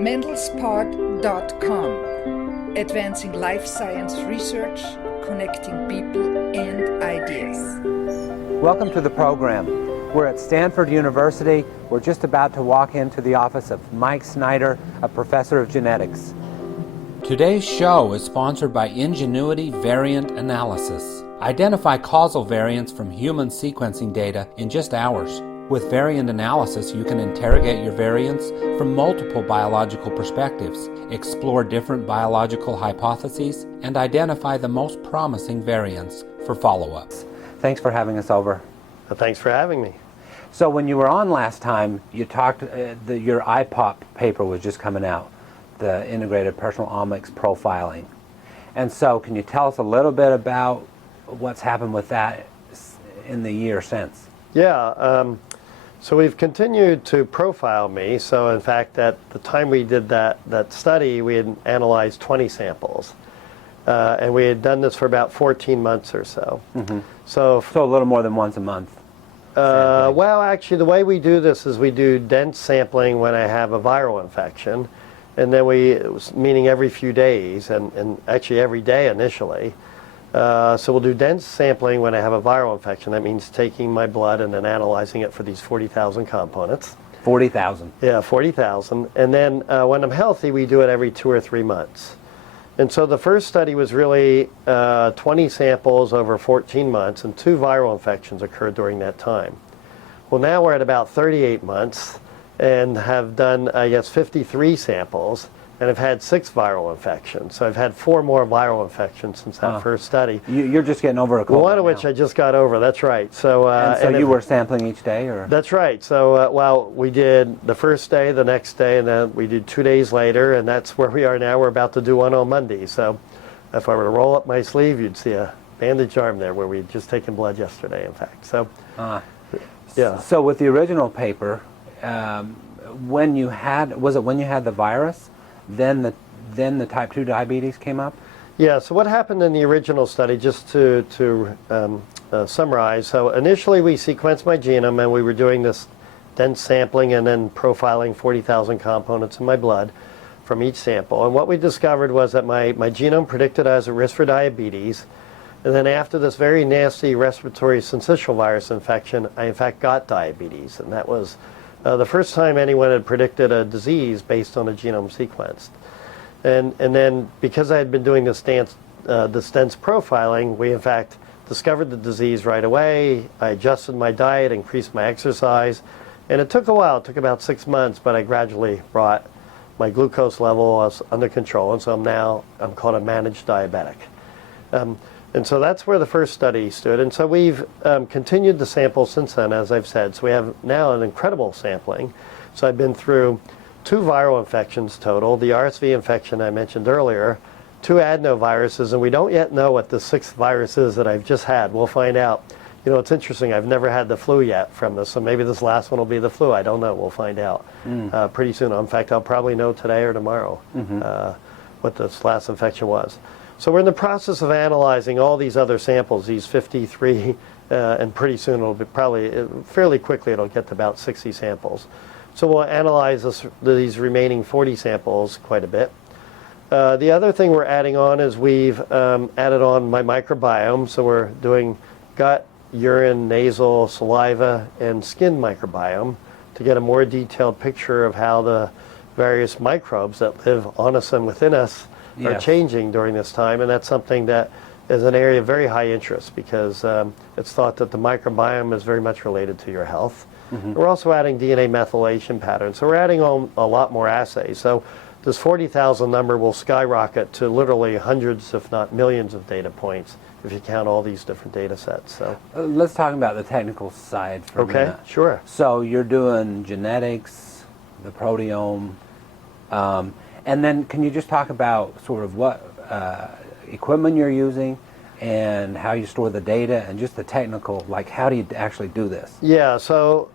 mentalspod.com, advancing life science research, connecting people and ideas. Welcome to the program. We're at Stanford University. We're just about to walk into the office of Mike Snyder, a professor of genetics. Today's show is sponsored by Ingenuity Variant Analysis. Identify causal variants from human sequencing data in just hours. With variant analysis, you can interrogate your variants from multiple biological perspectives, explore different biological hypotheses, and identify the most promising variants for follow-ups. Thanks for having us over. Well, thanks for having me. So when you were on last time, you talked, your iPOP paper was just coming out, the Integrated Personal Omics Profiling. And so can you tell us a little bit about what's happened with that in the year since? Yeah, so we've continued to profile me. So in fact, at the time we did that study, we had analyzed 20 samples. And we had done this for about 14 months or so. Mm-hmm. So a little more than once a month. Well, actually, the way we do this is we do dense sampling when I have a viral infection. And then meaning every few days, and actually every day initially. So we'll do dense sampling when I have a viral infection. That means taking my blood and then analyzing it for these 40,000 components. 40,000? Yeah, 40,000. And then when I'm healthy, we do it every 2 or 3 months. And so the first study was really 20 samples over 14 months, and 2 viral infections occurred during that time. Well, now we're at about 38 months and have done, I guess, 53 samples. And I've had 6 viral infections. So I've had 4 more viral infections since that first study. You're just getting over a cold. One of which I just got over, that's right. So, and you were sampling each day? Or? That's right. So, well, we did the first day, the next day, and then we did 2 days later, and that's where we are now. We're about to do one on Monday. So if I were to roll up my sleeve, you'd see a bandage arm there where we'd just taken blood yesterday, in fact. So, yeah. So with the original paper, when you had the virus, then the type 2 diabetes came up? Yeah, so what happened in the original study, just to summarize, so initially we sequenced my genome and we were doing this dense sampling and then profiling 40,000 components in my blood from each sample. And what we discovered was that my genome predicted I was at risk for diabetes. And then after this very nasty respiratory syncytial virus infection, I in fact got diabetes. And that was the first time anyone had predicted a disease based on a genome sequenced. And then because I had been doing this dense profiling, we in fact discovered the disease right away. I adjusted my diet, increased my exercise, and it took a while. It took about 6 months, but I gradually brought my glucose level under control, and so I'm called a managed diabetic. And so that's where the first study stood. And so we've continued the sample since then, as I've said. So we have now an incredible sampling. So I've been through 2 viral infections total, the RSV infection I mentioned earlier, 2 adenoviruses, and we don't yet know what the 6th virus is that I've just had. We'll find out. You know, it's interesting. I've never had the flu yet from this, so maybe this last one will be the flu. I don't know. We'll find out pretty soon. In fact, I'll probably know today or tomorrow what this last infection was. So we're in the process of analyzing all these other samples, these 53, and pretty soon it'll be fairly quickly it'll get to about 60 samples. So we'll analyze these remaining 40 samples quite a bit. The other thing we're adding on is we've added on my microbiome. So we're doing gut, urine, nasal, saliva, and skin microbiome to get a more detailed picture of how the various microbes that live on us and within us are changing during this time, and that's something that is an area of very high interest because it's thought that the microbiome is very much related to your health. Mm-hmm. We're also adding DNA methylation patterns, so we're adding on a lot more assays. So this 40,000 number will skyrocket to literally hundreds, if not millions, of data points if you count all these different data sets. So let's talk about the technical side for a minute. Okay, sure. So you're doing genetics, the proteome, and then can you just talk about sort of what equipment you're using and how you store the data and just the technical, like how do you actually do this? Yeah, so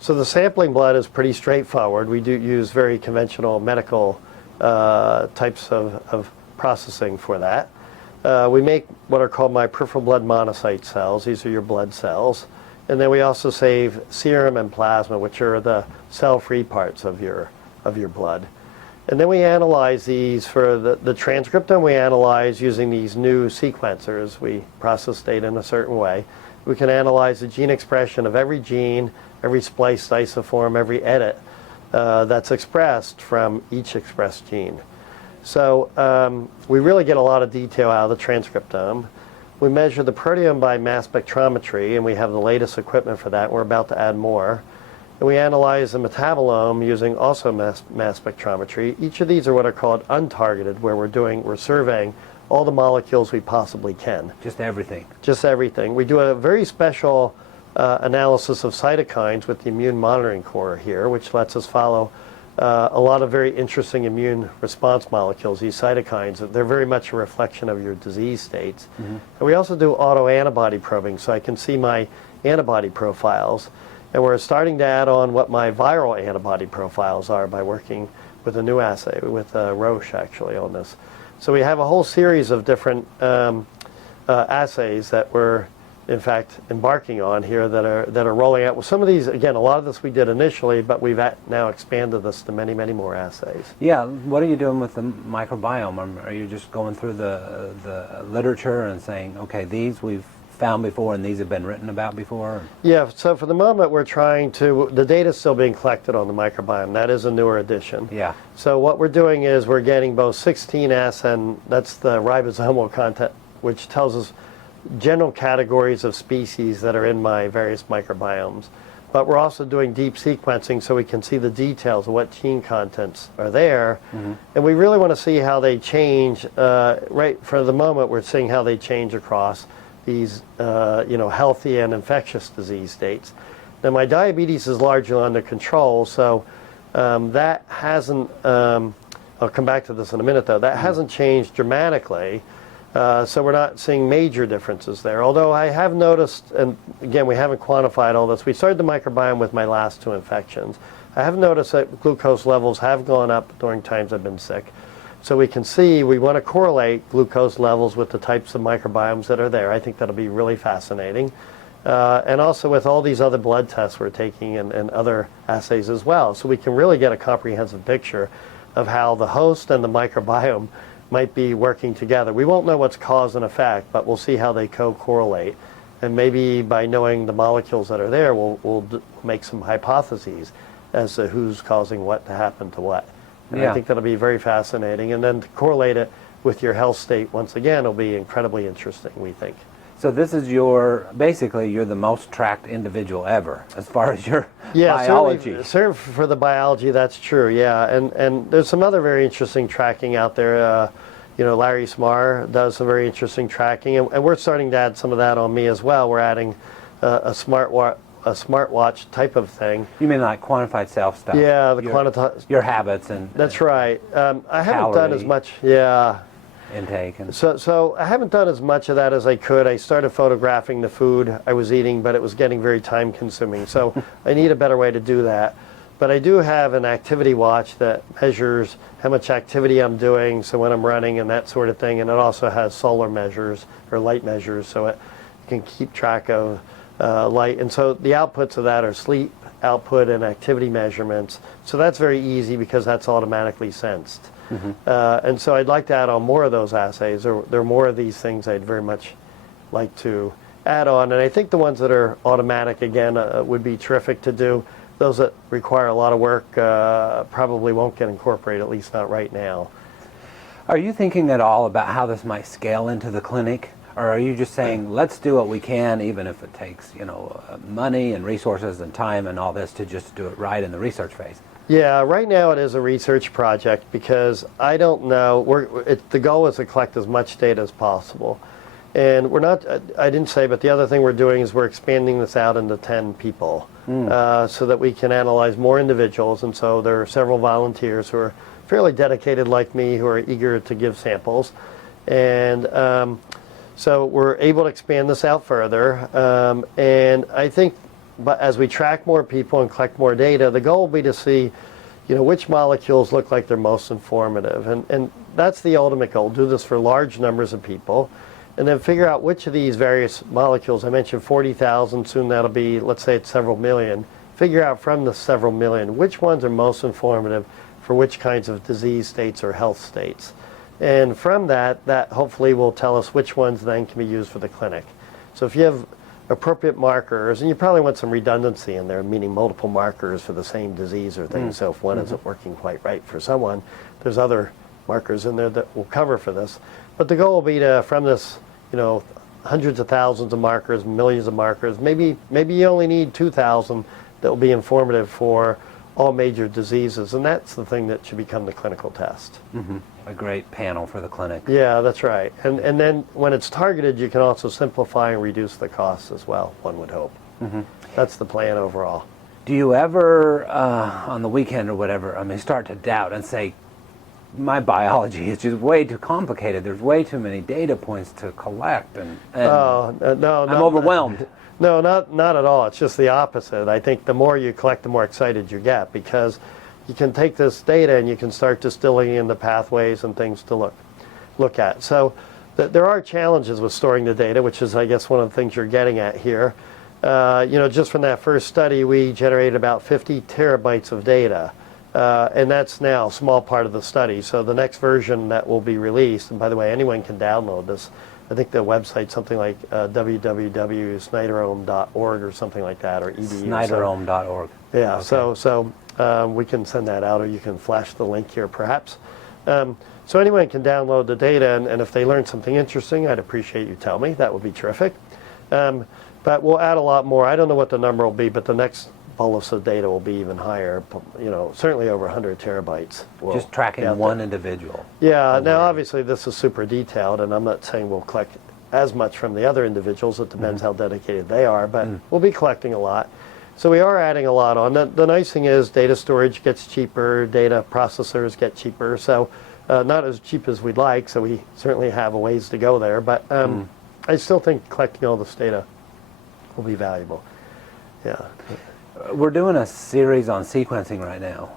the sampling blood is pretty straightforward. We do use very conventional medical types of processing for that. We make what are called my peripheral blood monocyte cells. These are your blood cells. And then we also save serum and plasma, which are the cell-free parts of your blood. And then we analyze these for the transcriptome. We analyze using these new sequencers. We process data in a certain way. We can analyze the gene expression of every gene, every spliced isoform, every edit that's expressed from each expressed gene. So we really get a lot of detail out of the transcriptome. We measure the proteome by mass spectrometry, and we have the latest equipment for that. We're about to add more. And we analyze the metabolome using also mass spectrometry. Each of these are what are called untargeted, where we're surveying all the molecules we possibly can. Just everything. Just everything. We do a very special analysis of cytokines with the immune monitoring core here, which lets us follow a lot of very interesting immune response molecules, these cytokines. They're very much a reflection of your disease states. Mm-hmm. And we also do autoantibody probing, so I can see my antibody profiles. And we're starting to add on what my viral antibody profiles are by working with a new assay, with Roche actually on this. So we have a whole series of different assays that we're in fact embarking on here that are rolling out. Well, some of these, again, a lot of this we did initially, but we've now expanded this to many, many more assays. Yeah, what are you doing with the microbiome? Are you just going through the literature and saying, okay, these we've found before and these have been written about before? Yeah, so for the moment we're trying to, the data is still being collected on the microbiome. That is a newer addition. Yeah. So what we're doing is we're getting both 16S, and that's the ribosomal content, which tells us general categories of species that are in my various microbiomes. But we're also doing deep sequencing so we can see the details of what gene contents are there. Mm-hmm. And we really want to see how they change. Right for the moment, we're seeing how they change across these healthy and infectious disease states. Now, my diabetes is largely under control, so that hasn't, I'll come back to this in a minute though, that hasn't changed dramatically. So we're not seeing major differences there. Although I have noticed, and again, we haven't quantified all this. We started the microbiome with my last 2 infections. I have noticed that glucose levels have gone up during times I've been sick. So we can see, we want to correlate glucose levels with the types of microbiomes that are there. I think that'll be really fascinating. And also with all these other blood tests we're taking and other assays as well. So we can really get a comprehensive picture of how the host and the microbiome might be working together. We won't know what's cause and effect, but we'll see how they co-correlate. And maybe by knowing the molecules that are there, we'll make some hypotheses as to who's causing what to happen to what. And I think that'll be very fascinating. And then to correlate it with your health state, once again, will be incredibly interesting, we think. So this is basically you're the most tracked individual ever as far as your biology. Certainly for the biology, that's true, yeah. And there's some other very interesting tracking out there. Larry Smar does some very interesting tracking, and we're starting to add some of that on me as well. We're adding a smartwatch type of thing. You mean like quantified self stuff? Yeah, your habits and that's right. I haven't done as much. Yeah. Intake and so I haven't done as much of that as I could. I started photographing the food I was eating, but it was getting very time consuming. So I need a better way to do that. But I do have an activity watch that measures how much activity I'm doing, so when I'm running and that sort of thing. And it also has solar measures or light measures, so it can keep track of light. And so the outputs of that are sleep output and activity measurements. So that's very easy because that's automatically sensed. Mm-hmm. And so I'd like to add on more of those assays. There are more of these things I'd very much like to add on. And I think the ones that are automatic, again, would be terrific to do. Those that require a lot of work probably won't get incorporated, at least not right now. Are you thinking at all about how this might scale into the clinic? Or are you just saying, let's do what we can, even if it takes, money and resources and time and all this to just do it right in the research phase? Yeah, right now it is a research project because I don't know. The goal is to collect as much data as possible. And we're not, I didn't say, but the other thing we're doing is we're expanding this out into 10 people so that we can analyze more individuals. And so there are several volunteers who are fairly dedicated like me who are eager to give samples. And so we're able to expand this out further. And I think but as we track more people and collect more data, the goal will be to see, which molecules look like they're most informative. And that's the ultimate goal. Do this for large numbers of people. And then figure out which of these various molecules, I mentioned 40,000, soon that'll be, let's say it's several million. Figure out from the several million, which ones are most informative for which kinds of disease states or health states. And from that hopefully will tell us which ones then can be used for the clinic. So if you have appropriate markers, and you probably want some redundancy in there, meaning multiple markers for the same disease or thing. So if one isn't working quite right for someone, there's other markers in there that will cover for this. But the goal will be to, from this, hundreds of thousands of markers, millions of markers, maybe you only need 2,000 that will be informative for all major diseases, and that's the thing that should become the clinical test. A great panel for the clinic. Yeah, that's right. And then when it's targeted, you can also simplify and reduce the costs as well, one would hope. That's the plan overall. Do you ever, on the weekend or whatever, start to doubt and say, my biology is just way too complicated. There's way too many data points to collect, and No, I'm overwhelmed. No, not at all. It's just the opposite. I think the more you collect, the more excited you get, because you can take this data and you can start distilling in the pathways and things to look at. So there are challenges with storing the data, which is, I guess, one of the things you're getting at here. Just from that first study, we generated about 50 terabytes of data. And that's now a small part of the study. So the next version that will be released, and by the way, anyone can download this. I think the website's something like www.snyderome.org or something like that, or edu. Snyderome.org. Yeah, Okay. so we can send that out, or you can flash the link here perhaps. So anyone can download the data, and if they learn something interesting, I'd appreciate you tell me. That would be terrific. But we'll add a lot more. I don't know what the number will be, but the next bolus of data will be even higher, certainly over 100 terabytes. Just tracking one individual. Yeah, now obviously this is super detailed, and I'm not saying we'll collect as much from the other individuals. It depends how dedicated they are, but we'll be collecting a lot. So we are adding a lot on. The nice thing is data storage gets cheaper, data processors get cheaper, so not as cheap as we'd like, so we certainly have a ways to go there, but I still think collecting all this data will be valuable. Yeah. We're doing a series on sequencing right now,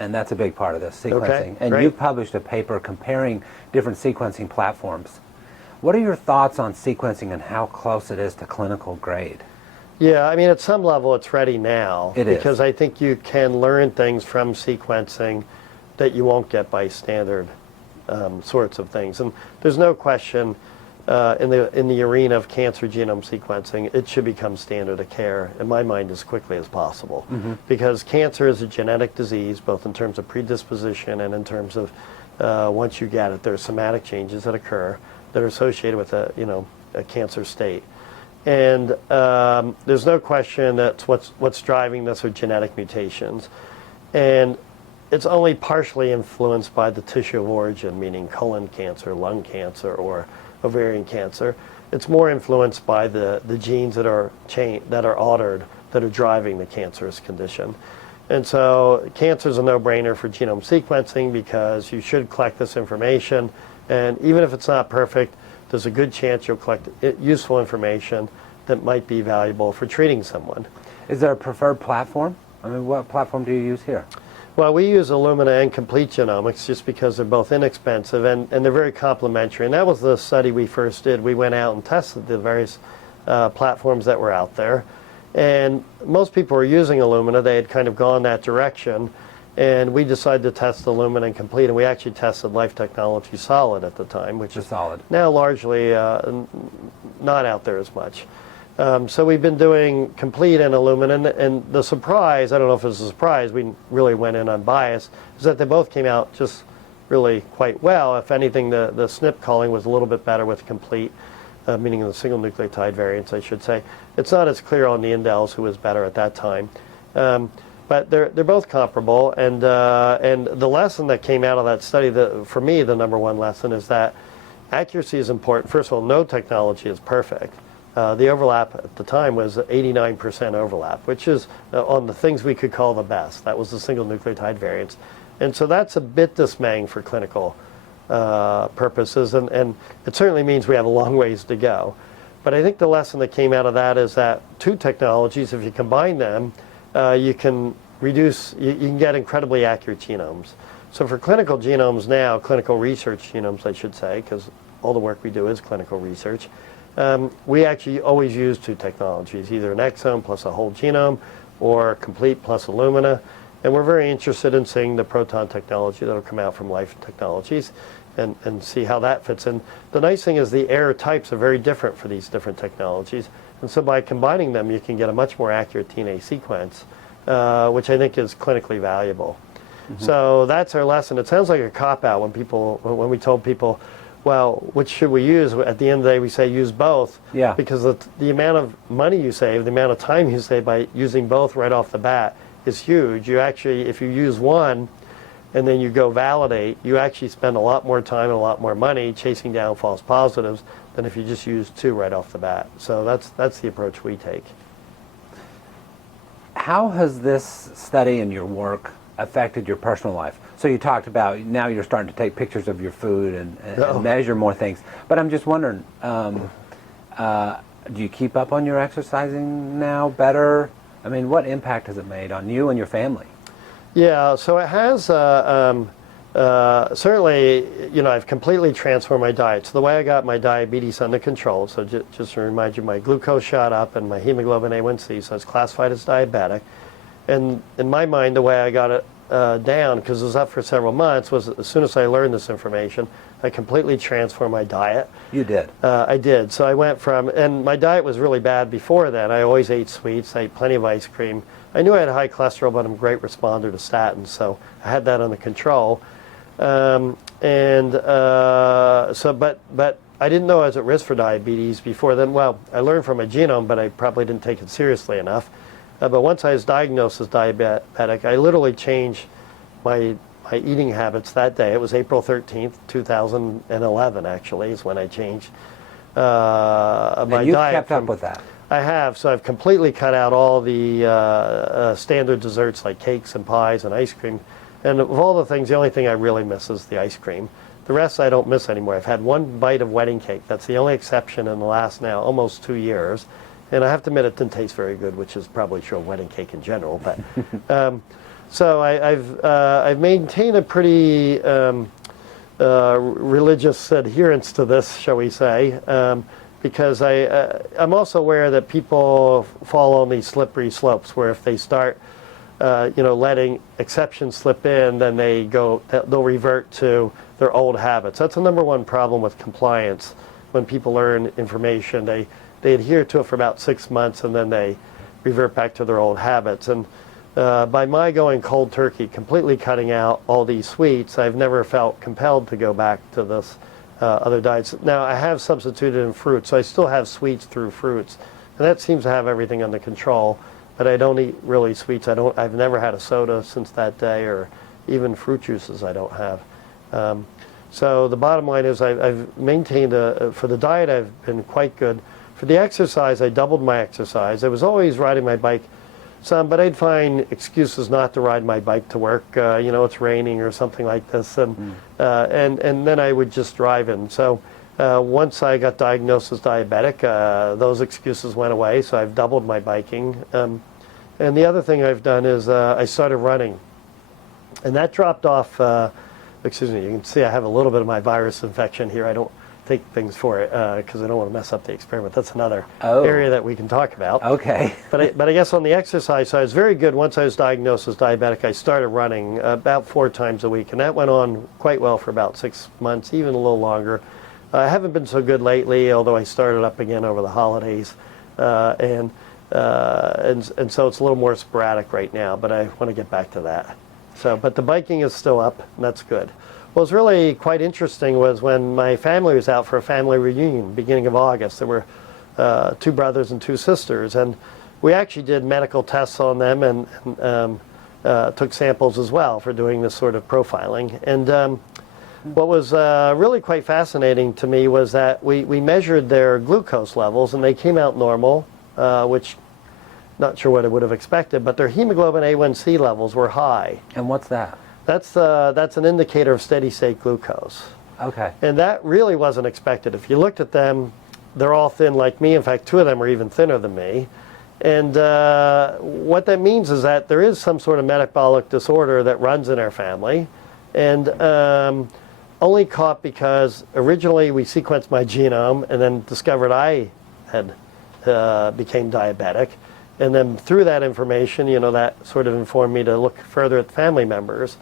and that's a big part of this, sequencing. Okay, and great. you've published a paper comparing different sequencing platforms. What are your thoughts on sequencing and how close it is to clinical grade? Yeah, at some level it's ready now. It is. Because I think you can learn things from sequencing that you won't get by standard sorts of things. And there's no question in the arena of cancer genome sequencing, it should become standard of care, in my mind, as quickly as possible. Because cancer is a genetic disease, both in terms of predisposition and in terms of once you get it, there are somatic changes that occur that are associated with a cancer state. And there's no question that what's driving this are genetic mutations. And it's only partially influenced by the tissue of origin, meaning colon cancer, lung cancer, or ovarian cancer. It's more influenced by the genes that are altered, that are driving the cancerous condition. And so cancer is a no-brainer for genome sequencing, because you should collect this information, and even if it's not perfect, there's a good chance you'll collect useful information that might be valuable for treating someone. Is there a preferred platform? What platform do you use here? Well, we use Illumina and Complete Genomics just because they're both inexpensive and they're very complementary. And that was the study we first did. We went out and tested the various platforms that were out there. And most people were using Illumina. They had kind of gone that direction. And we decided to test Illumina and Complete. And we actually tested Life Technology Solid at the time, which is Solid. Now largely not out there as much. So we've been doing Complete and Illumina, and the surprise, I don't know if it was a surprise, we really went in unbiased, is that they both came out just really quite well. If anything, the SNP calling was a little bit better with Complete, meaning the single nucleotide variants, I should say. It's not as clear on Neanderthals, who was better at that time. But they're both comparable, and the lesson that came out of that study, for me, the number one lesson is that accuracy is important. First of all, no technology is perfect. The overlap at the time was 89% overlap, which is on the things we could call the best. That was the single nucleotide variants. And so that's a bit dismaying for clinical purposes, and it certainly means we have a long ways to go. But I think the lesson that came out of that is that two technologies, if you combine them, you can get incredibly accurate genomes. So for clinical genomes now, clinical research genomes I should say, because all the work we do is clinical research, we actually always use two technologies, either an exome plus a whole genome or Complete plus Illumina. And we're very interested in seeing the proton technology that will come out from Life Technologies and see how that fits in. The nice thing is the error types are very different for these different technologies. And so by combining them, you can get a much more accurate DNA sequence, which I think is clinically valuable. So that's our lesson. It sounds like a cop-out when we told people, well, which should we use? At the end of the day, we say use both. Yeah. Because the amount of money you save, the amount of time you save by using both right off the bat is huge. You actually, if you use one and then you go validate, you actually spend a lot more time and a lot more money chasing down false positives than if you just use two right off the bat. So that's the approach we take. How has this study and your work affected your personal life? So you talked about now you're starting to take pictures of your food and measure more things. But I'm just wondering, do you keep up on your exercising now better? I mean, what impact has it made on you and your family? Yeah, so it has certainly, I've completely transformed my diet. So the way I got my diabetes under control, so just to remind you, my glucose shot up and my hemoglobin A1C, so it's classified as diabetic. And in my mind, the way I got it down, because it was up for several months, was as soon as I learned this information, I completely transformed my diet. You did? I did. So I went from, and my diet was really bad before then. I always ate sweets. I ate plenty of ice cream. I knew I had high cholesterol, but I'm a great responder to statins, so I had that under control. But I didn't know I was at risk for diabetes before then. Well, I learned from my genome, but I probably didn't take it seriously enough. But once I was diagnosed as diabetic, I literally changed my eating habits that day. It was April 13th, 2011, actually, is when I changed my diet. And you've kept up with that? I have. So I've completely cut out all the standard desserts like cakes and pies and ice cream. And of all the things, the only thing I really miss is the ice cream. The rest I don't miss anymore. I've had one bite of wedding cake. That's the only exception in the last now almost 2 years. And I have to admit it didn't taste very good, which is probably true of wedding cake in general. But so I've maintained a pretty religious adherence to this, shall we say, because I'm also aware that people fall on these slippery slopes where if they start letting exceptions slip in, then they'll revert to their old habits. That's the number one problem with compliance. When people learn information, they adhere to it for about 6 months and then they revert back to their old habits. And by my going cold turkey, completely cutting out all these sweets, I've never felt compelled to go back to this other diets. Now I have substituted in fruits, so I still have sweets through fruits, and that seems to have everything under control. But I don't eat really sweets. I've never had a soda since that day, or even fruit juices I don't have. So the bottom line is I've maintained for the diet I've been quite good. For the exercise, I doubled my exercise. I was always riding my bike some, but I'd find excuses not to ride my bike to work. It's raining or something like this, and then I would just drive in. So once I got diagnosed as diabetic, those excuses went away, so I've doubled my biking. And the other thing I've done is I started running. And that dropped off, excuse me, you can see I have a little bit of my virus infection here. I don't take things for it because I don't want to mess up the experiment. That's another area that we can talk about. Okay. But I guess on the exercise side, I was very good. Once I was diagnosed as diabetic, I started running about 4 times a week. And that went on quite well for about 6 months, even a little longer. I haven't been so good lately, although I started up again over the holidays, and so it's a little more sporadic right now. But I want to get back to that. But the biking is still up, and that's good. What was really quite interesting was when my family was out for a family reunion, beginning of August. There were 2 brothers and 2 sisters, and we actually did medical tests on them and took samples as well for doing this sort of profiling. And what was really quite fascinating to me was that we measured their glucose levels, and they came out normal, which not sure what I would have expected, but their hemoglobin A1C levels were high. And what's that? That's an indicator of steady state glucose. Okay. And that really wasn't expected. If you looked at them, they're all thin like me. In fact, 2 of them are even thinner than me. And what that means is that there is some sort of metabolic disorder that runs in our family. And only caught because originally we sequenced my genome and then discovered I had became diabetic. And then through that information, that sort of informed me to look further at family members,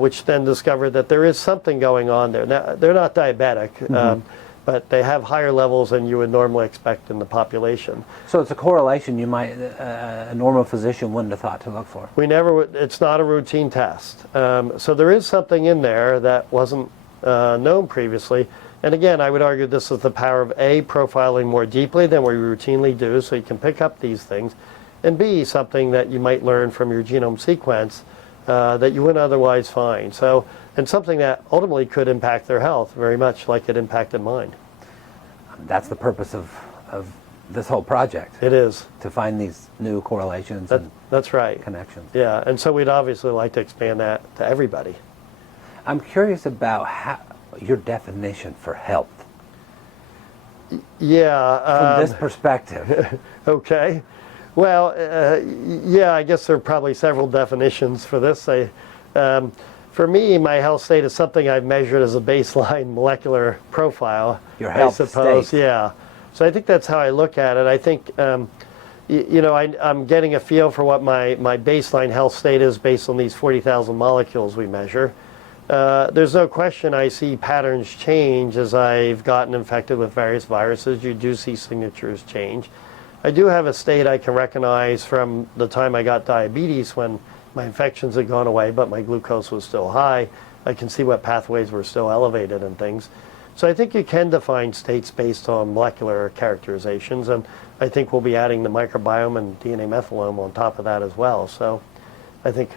which then discovered that there is something going on there. Now, they're not diabetic, but they have higher levels than you would normally expect in the population. So it's a correlation you might, a normal physician wouldn't have thought to look for. It's not a routine test. So there is something in there that wasn't known previously. And again, I would argue this is the power of A, profiling more deeply than we routinely do, so you can pick up these things, and B, something that you might learn from your genome sequence that you wouldn't otherwise find. So, and something that ultimately could impact their health very much like it impacted mine. That's the purpose of this whole project. It is. To find these new correlations that's right. Connections. Yeah, and so we'd obviously like to expand that to everybody. I'm curious about your definition for health. Yeah. From this perspective. Okay. Well, yeah, I guess there are probably several definitions for this. For me, my health state is something I've measured as a baseline molecular profile. Your health I suppose, state. yeah. So I think that's how I look at it. I think, I'm getting a feel for what my baseline health state is based on these 40,000 molecules we measure. There's no question I see patterns change as I've gotten infected with various viruses. You do see signatures change. I do have a state I can recognize from the time I got diabetes when my infections had gone away, but my glucose was still high. I can see what pathways were still elevated and things. So I think you can define states based on molecular characterizations, and I think we'll be adding the microbiome and DNA methylome on top of that as well. So I think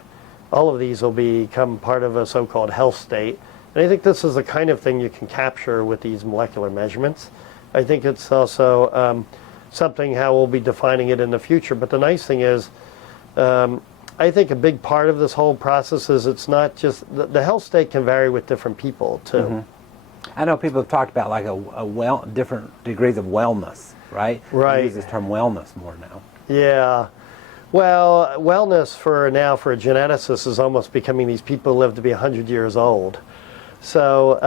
all of these will become part of a so-called health state. And I think this is the kind of thing you can capture with these molecular measurements. I think it's also something how we'll be defining it in the future. But the nice thing is, I think a big part of this whole process is it's not just, the health state can vary with different people too. Mm-hmm. I know people have talked about like different degrees of wellness, right? Right. We use this term wellness more now. Yeah. Well, wellness for a geneticist is almost becoming these people who live to be 100 years old. So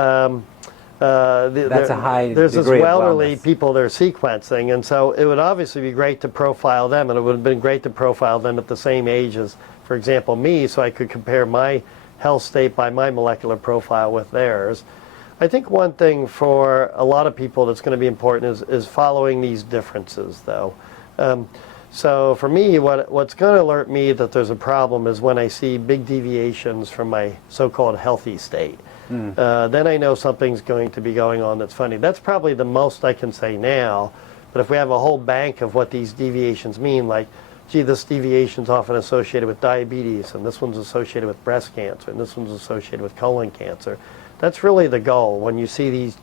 that's a high there's this degree of elderly wellness. people they're sequencing, and so it would obviously be great to profile them, and it would have been great to profile them at the same age as, for example, me, so I could compare my health state by my molecular profile with theirs. I think one thing for a lot of people that's going to be important is following these differences, though. So for me, what's going to alert me that there's a problem is when I see big deviations from my so-called healthy state. Then I know something's going to be going on that's funny. That's probably the most I can say now, but if we have a whole bank of what these deviations mean, like, gee, this deviation's often associated with diabetes, and this one's associated with breast cancer, and this one's associated with colon cancer. That's really the goal. When you see these,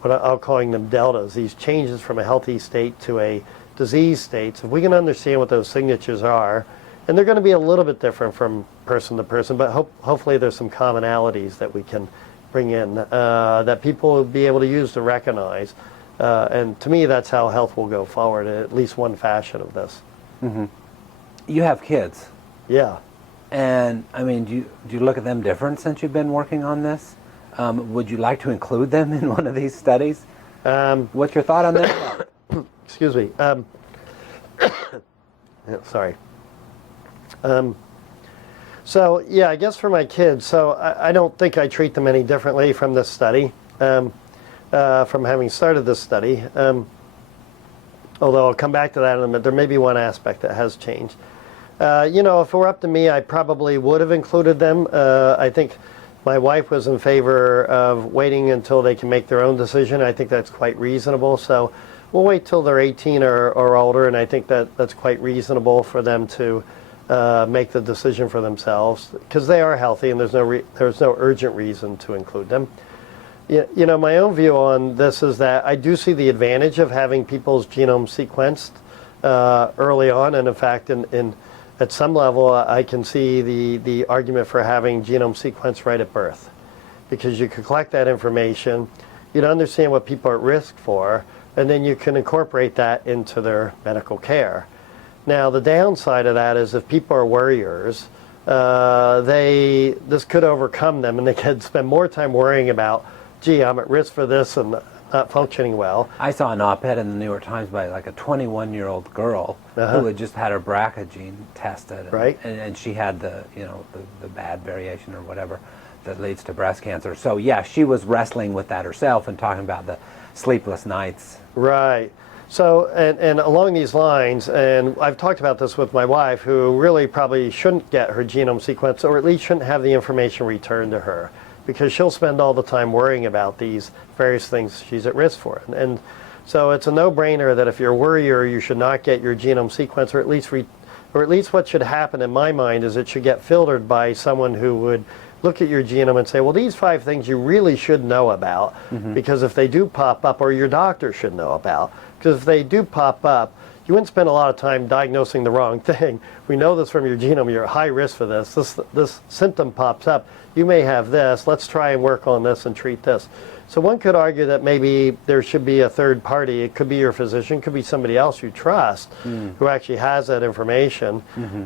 what I'm calling them deltas, these changes from a healthy state to a disease state, so if we can understand what those signatures are, and they're going to be a little bit different from person to person, but hopefully there's some commonalities that we can bring in that people will be able to use to recognize. And to me, that's how health will go forward, in at least one fashion of this. Mm-hmm. You have kids. Yeah. And, I mean, do you look at them different since you've been working on this? Would you like to include them in one of these studies? What's your thought on that? Excuse me. Sorry. So, yeah, I guess for my kids, so I don't think I treat them any differently from this study, from having started this study. Although I'll come back to that in a minute. There may be one aspect that has changed. If it were up to me, I probably would have included them. I think my wife was in favor of waiting until they can make their own decision. I think that's quite reasonable. So we'll wait till they're 18 or older, and I think that's quite reasonable for them to make the decision for themselves, because they are healthy and there's no urgent reason to include them. My own view on this is that I do see the advantage of having people's genomes sequenced early on, and in fact, at some level, I can see the argument for having genome sequenced right at birth, because you could collect that information, you'd understand what people are at risk for, and then you can incorporate that into their medical care. Now, the downside of that is if people are worriers, this could overcome them, and they could spend more time worrying about, gee, I'm at risk for this, and not functioning well. I saw an op-ed in the New York Times by like a 21-year-old girl who had just had her BRCA gene tested, and, Right. and she had the the bad variation or whatever that leads to breast cancer. So yeah, she was wrestling with that herself and talking about the sleepless nights. Right. So, and along these lines, and I've talked about this with my wife, who really probably shouldn't get her genome sequenced, or at least shouldn't have the information returned to her, because she'll spend all the time worrying about these various things she's at risk for. And so it's a no-brainer that if you're a worrier, you should not get your genome sequenced, or at least what should happen in my mind is it should get filtered by someone who would look at your genome and say, well, these 5 things you really should know about, because if they do pop up, or your doctor should know about, because if they do pop up, you wouldn't spend a lot of time diagnosing the wrong thing. We know this from your genome. You're at high risk for this. This symptom pops up. You may have this. Let's try and work on this and treat this. So one could argue that maybe there should be a third party. It could be your physician, it could be somebody else you trust who actually has that information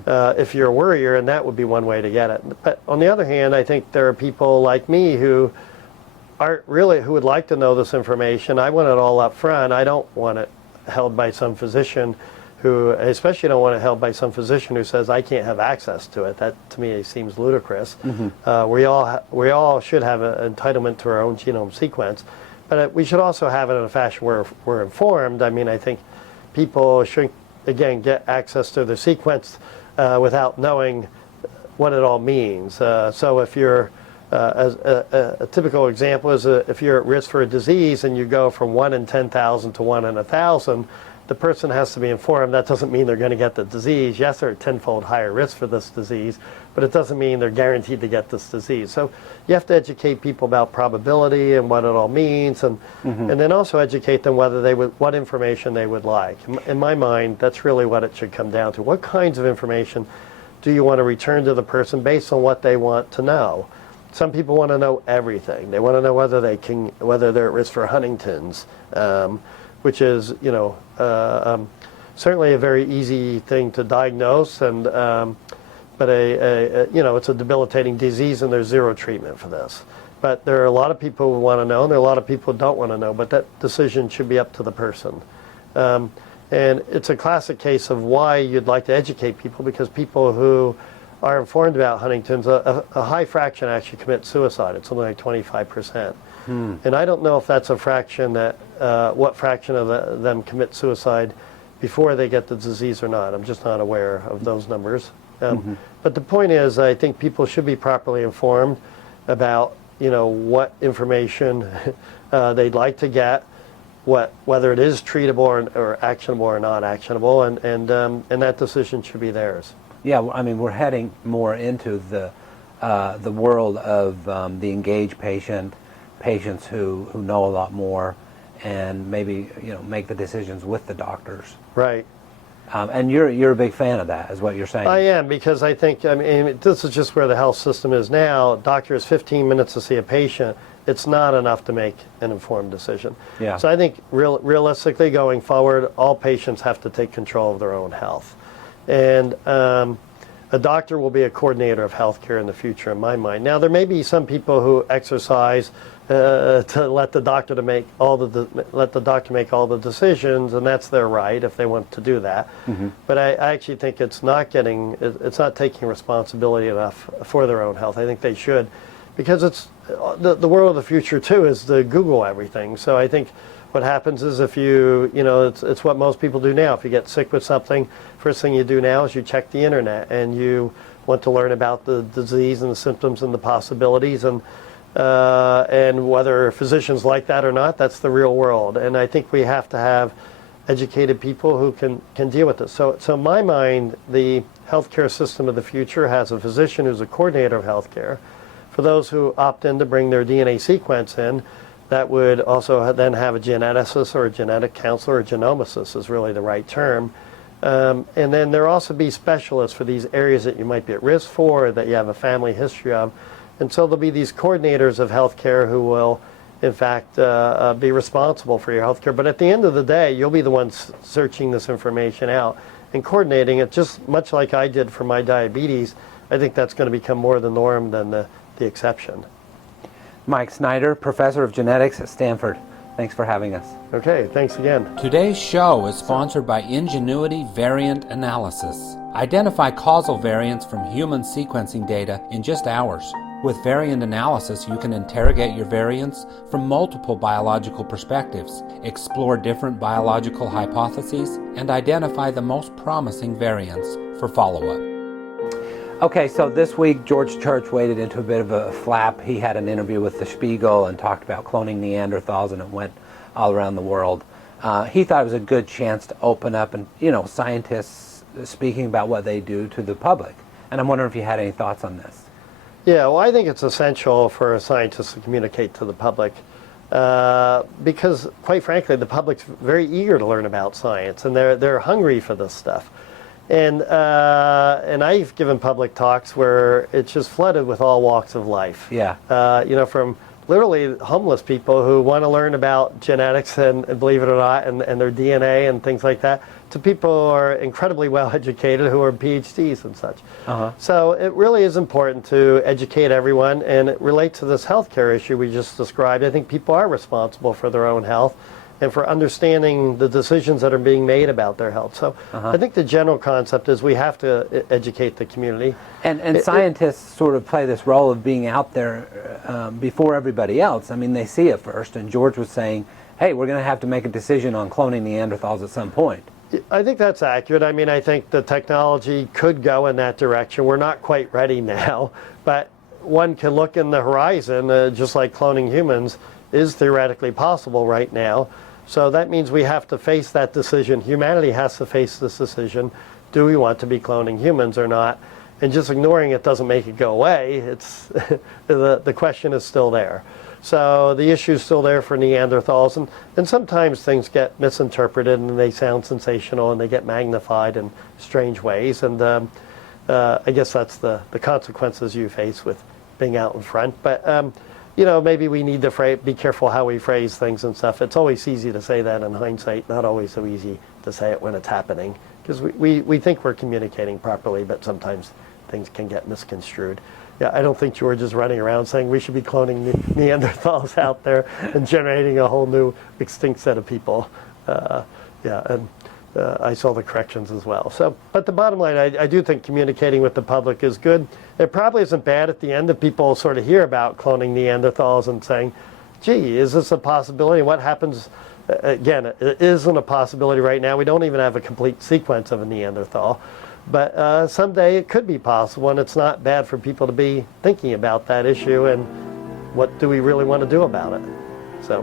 if you're a worrier, and that would be one way to get it. But on the other hand, I think there are people like me who would like to know this information. I want it all up front. I don't want it held by some physician who, especially don't want it held by some physician who says I can't have access to it. That to me seems ludicrous. We all should have an entitlement to our own genome sequence, but we should also have it in a fashion where we're informed. I mean, I think people should again get access to the sequence without knowing what it all means. So if you're as a typical example is if you're at risk for a disease and you go from 1 in 10,000 to 1 in 1,000, the person has to be informed. That doesn't mean they're going to get the disease. Yes, they're at tenfold higher risk for this disease, but it doesn't mean they're guaranteed to get this disease. So you have to educate people about probability and what it all means, and then also educate them what information they would like. In my mind, that's really what it should come down to. What kinds of information do you want to return to the person based on what they want to know? Some people want to know everything. They want to know whether they're at risk for Huntington's, which is, certainly a very easy thing to diagnose, and but it's a debilitating disease, and there's zero treatment for this. But there are a lot of people who want to know, and there are a lot of people who don't want to know. But that decision should be up to the person. And it's a classic case of why you'd like to educate people, because people who are informed about Huntington's, a high fraction actually commit suicide. It's something like 25%. And I don't know if that's a fraction that, what fraction of them commit suicide before they get the disease or not. I'm just not aware of those numbers. But the point is, I think people should be properly informed about, what information they'd like to get, whether it is treatable or actionable or not actionable, and that decision should be theirs. Yeah, I mean, we're heading more into the world of the engaged patients who know a lot more, and maybe make the decisions with the doctors. Right. And you're a big fan of that, is what you're saying. I am, because I think this is just where the health system is now. Doctor has 15 minutes to see a patient. It's not enough to make an informed decision. Yeah. So I think realistically going forward, all patients have to take control of their own health. And a doctor will be a coordinator of healthcare in the future, in my mind. Now, there may be some people who exercise to let the doctor make all the decisions, and that's their right if they want to do that. But I actually think it's not taking responsibility enough for their own health. I think they should, because it's the world of the future too is to Google everything. So I think what happens is if it's what most people do now. If you get sick with something, first thing you do now is you check the internet, and you want to learn about the disease and the symptoms and the possibilities, and whether physicians like that or not, that's the real world. And I think we have to have educated people who can deal with this. So in my mind, the healthcare system of the future has a physician who's a coordinator of healthcare. For those who opt in to bring their DNA sequence in, that would also then have a geneticist or a genetic counselor, or genomicist is really the right term. And then there also be specialists for these areas that you might be at risk for, or that you have a family history of. And so there'll be these coordinators of healthcare who will, in fact, be responsible for your healthcare. But at the end of the day, you'll be the ones searching this information out and coordinating it, just much like I did for my diabetes. I think that's going to become more the norm than the exception. Mike Snyder, Professor of Genetics at Stanford. Thanks for having us. Okay, thanks again. Today's show is sponsored by Ingenuity Variant Analysis. Identify causal variants from human sequencing data in just hours. With variant analysis, you can interrogate your variants from multiple biological perspectives, explore different biological hypotheses, and identify the most promising variants for follow-up. Okay, so this week George Church waded into a bit of a flap. He had an interview with the Spiegel and talked about cloning Neanderthals, and it went all around the world. He thought it was a good chance to open up and, scientists speaking about what they do to the public. And I'm wondering if you had any thoughts on this. Yeah, well, I think it's essential for scientists to communicate to the public because, quite frankly, the public's very eager to learn about science, and they're hungry for this stuff. And I've given public talks where it's just flooded with all walks of life. Yeah. From literally homeless people who want to learn about genetics and believe it or not, and their DNA and things like that, to people who are incredibly well educated who are PhDs and such. So it really is important to educate everyone, and it relates to this healthcare issue we just described. I think people are responsible for their own health and for understanding the decisions that are being made about their health. So I think the general concept is we have to educate the community. And scientists sort of play this role of being out there before everybody else. I mean, they see it first, and George was saying, hey, we're going to have to make a decision on cloning Neanderthals at some point. I think that's accurate. I mean, I think the technology could go in that direction. We're not quite ready now, but one can look in the horizon, just like cloning humans is theoretically possible right now. So that means we have to face that decision. Humanity has to face this decision. Do we want to be cloning humans or not? And just ignoring it doesn't make it go away. It's the question is still there. So the issue is still there for Neanderthals, and sometimes things get misinterpreted and they sound sensational and they get magnified in strange ways. And I guess that's the consequences you face with being out in front. But maybe we need to be careful how we phrase things and stuff. It's always easy to say that in hindsight, not always so easy to say it when it's happening, because we think we're communicating properly, but sometimes things can get misconstrued. Yeah, I don't think George is running around saying we should be cloning Neanderthals out there and generating a whole new extinct set of people. I saw the corrections as well. So, but the bottom line, I do think communicating with the public is good. It probably isn't bad at the end if people sort of hear about cloning Neanderthals and saying, gee, is this a possibility? What happens? Again, it isn't a possibility right now. We don't even have a complete sequence of a Neanderthal. But someday it could be possible, and it's not bad for people to be thinking about that issue and what do we really want to do about it. So.